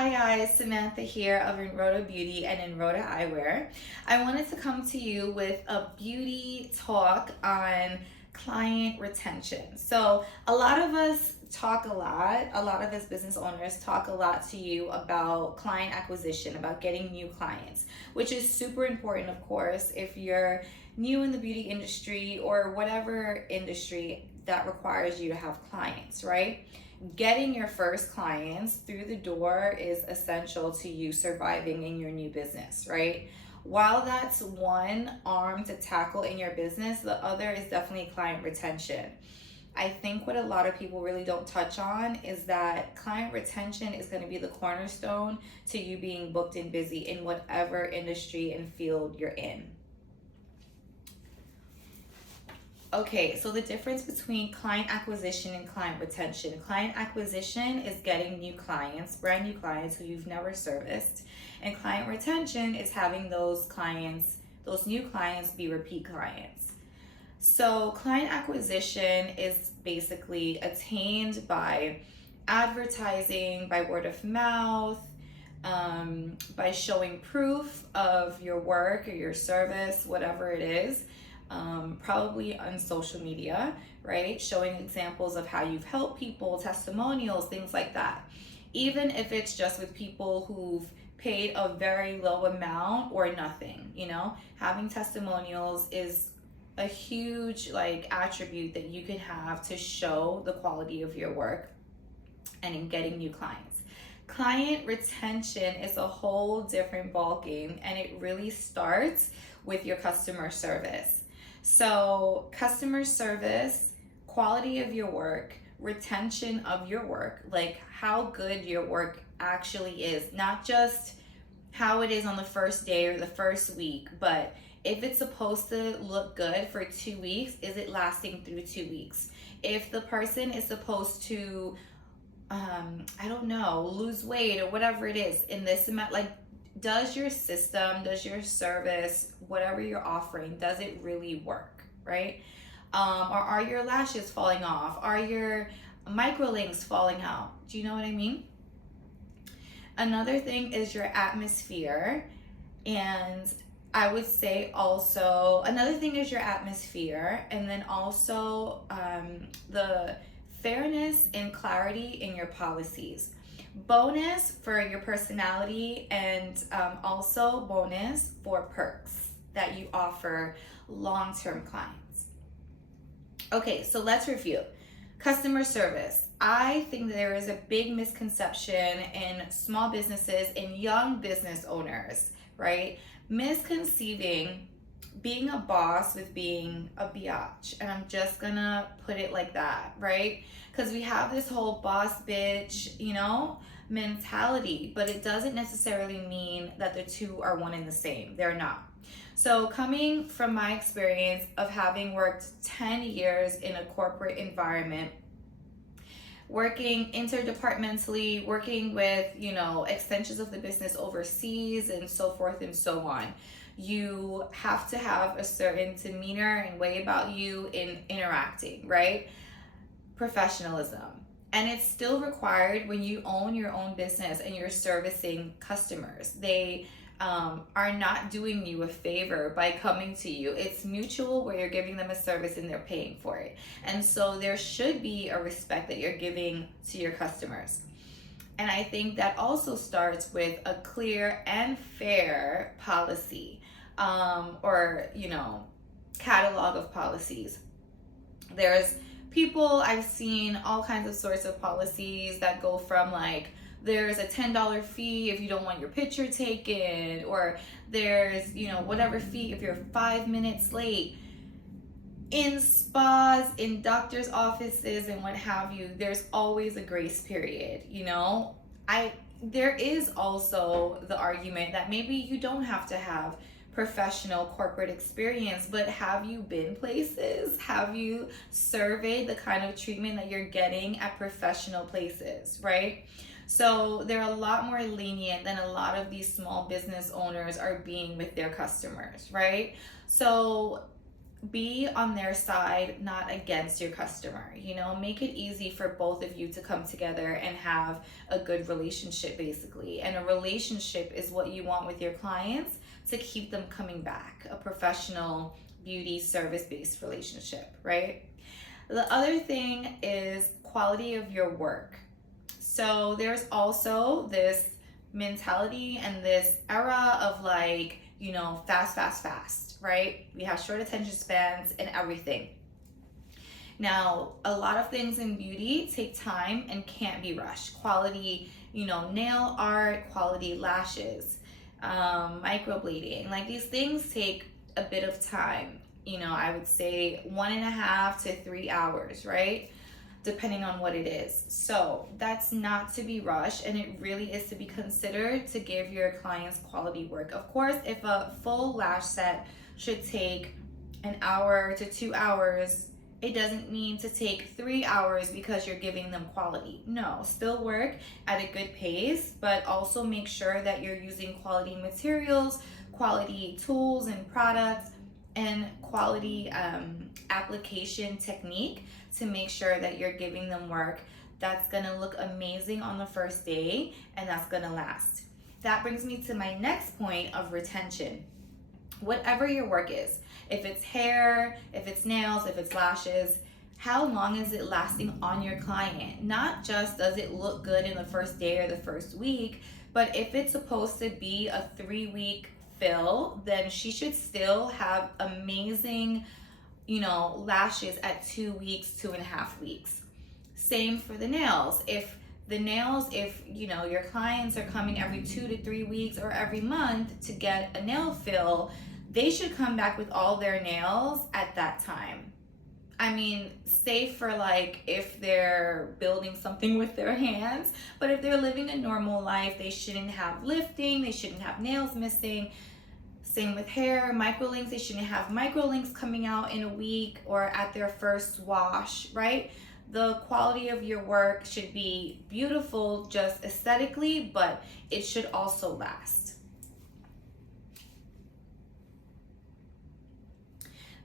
Hi guys, Samantha here of Enroda Beauty and Enroda Eyewear. I wanted to come to you with a beauty talk on client retention. So a lot of us talk a lot of us business owners talk a lot to you about client acquisition, about getting new clients, which is super important, of course, if you're new in the beauty industry or whatever industry that requires you to have clients, right? Getting your first clients through the door is essential to you surviving in your new business, right? While that's one arm to tackle in your business, the other is definitely client retention. I think what a lot of people really don't touch on is that client retention is going to be the cornerstone to you being booked and busy in whatever industry and field you're in. Okay, so the difference between client acquisition and client retention. Client acquisition is getting new clients, brand new clients who you've never serviced. And client retention is having those clients, those new clients be repeat clients. So client acquisition is basically attained by advertising, by word of mouth, by showing proof of your work or your service, whatever it is. Probably on social media, right? Showing examples of how you've helped people, testimonials, things like that. Even if it's just with people who've paid a very low amount or nothing, having testimonials is a huge attribute that you can have to show the quality of your work and in getting new clients. Client retention is a whole different ballgame, and it really starts with your customer service. So customer service, quality of your work, retention of your work, like how good your work actually is, not just how it is on the first day or the first week, but if it's supposed to look good for 2 weeks, is it lasting through 2 weeks? If the person is supposed to, lose weight or whatever it is in this amount, does your system, does your service, whatever you're offering, does it really work, right? Or are your lashes falling off? Are your microlinks falling out? Do you know what I mean? Another thing is your atmosphere. And I would say also, another thing is your atmosphere. And then also the fairness and clarity in your policies. Bonus for your personality, and also bonus for perks that you offer long-term clients. Okay, so let's review. Customer service. I think there is a big misconception in small businesses and young business owners, right? Misconceiving being a boss with being a biatch. And I'm just gonna put it like that, right? Because we have this whole boss bitch, mentality, but it doesn't necessarily mean that the two are one and the same. They're not. So coming from my experience of having worked 10 years in a corporate environment, working interdepartmentally, working with, extensions of the business overseas and so forth and so on, you have to have a certain demeanor and way about you in interacting, right? Professionalism. And it's still required when you own your own business and you're servicing customers. They are not doing you a favor by coming to you. It's mutual, where you're giving them a service and they're paying for it. And so there should be a respect that you're giving to your customers. And I think that also starts with a clear and fair policy, catalog of policies. There's people, I've seen all kinds of sorts of policies that go from there's a $10 fee if you don't want your picture taken, or there's, whatever fee if you're 5 minutes late. In spas, in doctor's offices and what have you, there's always a grace period, There is also the argument that maybe you don't have to have professional corporate experience, but have you been places? Have you surveyed the kind of treatment that you're getting at professional places, right? So they're a lot more lenient than a lot of these small business owners are being with their customers, right? So be on their side, not against your customer. You know, make it easy for both of you to come together and have a good relationship, basically. And a relationship is what you want with your clients to keep them coming back, a professional beauty service based relationship, right? The other thing is quality of your work. So there's also this mentality and this era of like, you know, fast, fast, fast, right? We have short attention spans and everything. Now, a lot of things in beauty take time and can't be rushed. Quality, you know, nail art, quality lashes, microblading, like these things take a bit of time. You know, I would say 1.5 to 3 hours, right? Depending on what it is. So that's not to be rushed, and it really is to be considered to give your clients quality work. Of course, if a full lash set should take 1 hour to 2 hours, it doesn't mean to take 3 hours because you're giving them quality. No, still work at a good pace, but also make sure that you're using quality materials, quality tools and products, and quality application technique to make sure that you're giving them work that's gonna look amazing on the first day and that's gonna last. That brings me to my next point of retention. Whatever your work is, if it's hair, if it's nails, if it's lashes, how long is it lasting on your client? Not just does it look good in the first day or the first week, but if it's supposed to be a 3-week fill, then she should still have amazing, you know, lashes at 2 weeks, 2.5 weeks. Same for the nails. If you know, your clients are coming every 2 to 3 weeks or every month to get a nail fill, they should come back with all their nails at that time. I mean, safe for like if they're building something with their hands, but if they're living a normal life, they shouldn't have lifting, they shouldn't have nails missing. Same with hair, microlinks, they shouldn't have microlinks coming out in a week or at their first wash, right? The quality of your work should be beautiful just aesthetically, but it should also last.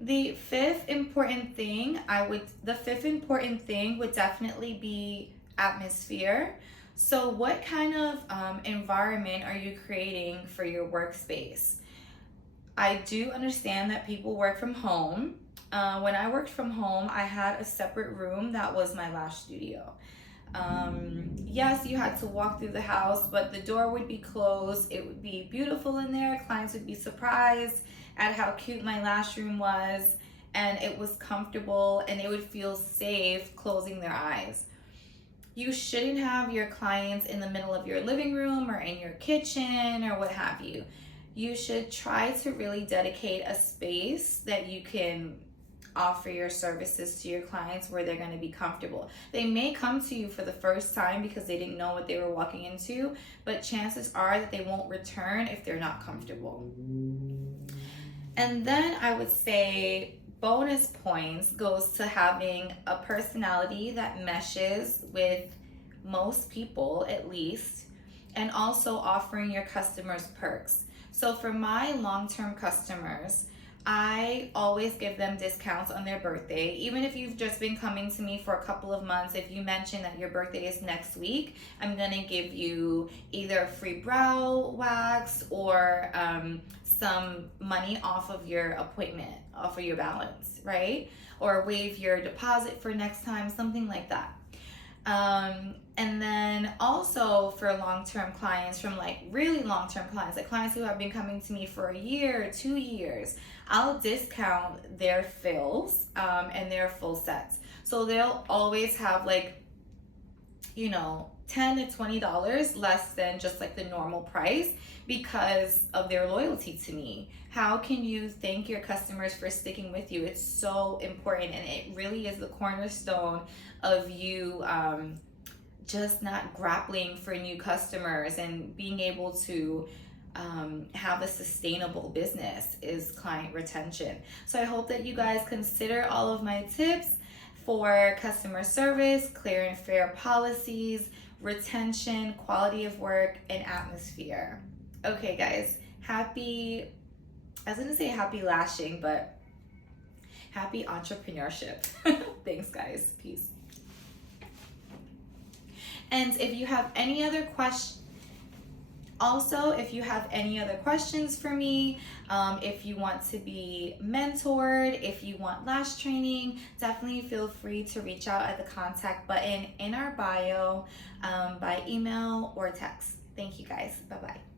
The fifth important thing would definitely be atmosphere. So what kind of environment are you creating for your workspace? I do understand that people work from home. When I worked from home, I had a separate room that was my lash studio. Yes, you had to walk through the house, but the door would be closed. It would be beautiful in there. Clients would be surprised at how cute my lash room was, and it was comfortable, and they would feel safe closing their eyes. You shouldn't have your clients in the middle of your living room or in your kitchen or what have you. You should try to really dedicate a space that you can offer your services to your clients where they're going to be comfortable. They may come to you for the first time because they didn't know what they were walking into, but chances are that they won't return if they're not comfortable. And then I would say bonus points goes to having a personality that meshes with most people at least, and also offering your customers perks. So for my long-term customers, I always give them discounts on their birthday. Even if you've just been coming to me for a couple of months, if you mention that your birthday is next week, I'm gonna give you either a free brow wax or some money off of your appointment, off of your balance, right? Or waive your deposit for next time, something like that. And then also for long-term clients, from like really long-term clients, like clients who have been coming to me for a year or 2 years, I'll discount their fills and their full sets. So they'll always have like, you know, $10 to $20 less than just like the normal price because of their loyalty to me. How can you thank your customers for sticking with you? It's so important, and it really is the cornerstone of you just not grappling for new customers and being able to have a sustainable business is client retention. So I hope that you guys consider all of my tips for customer service, clear and fair policies, retention, quality of work, and atmosphere. Okay guys, happy lashing, but Happy entrepreneurship. Thanks, guys. Peace. And if you have any other questions, also, if you have any other questions for me, if you want to be mentored, if you want lash training, definitely feel free to reach out at the contact button in our bio by email or text. Thank you guys. Bye-bye.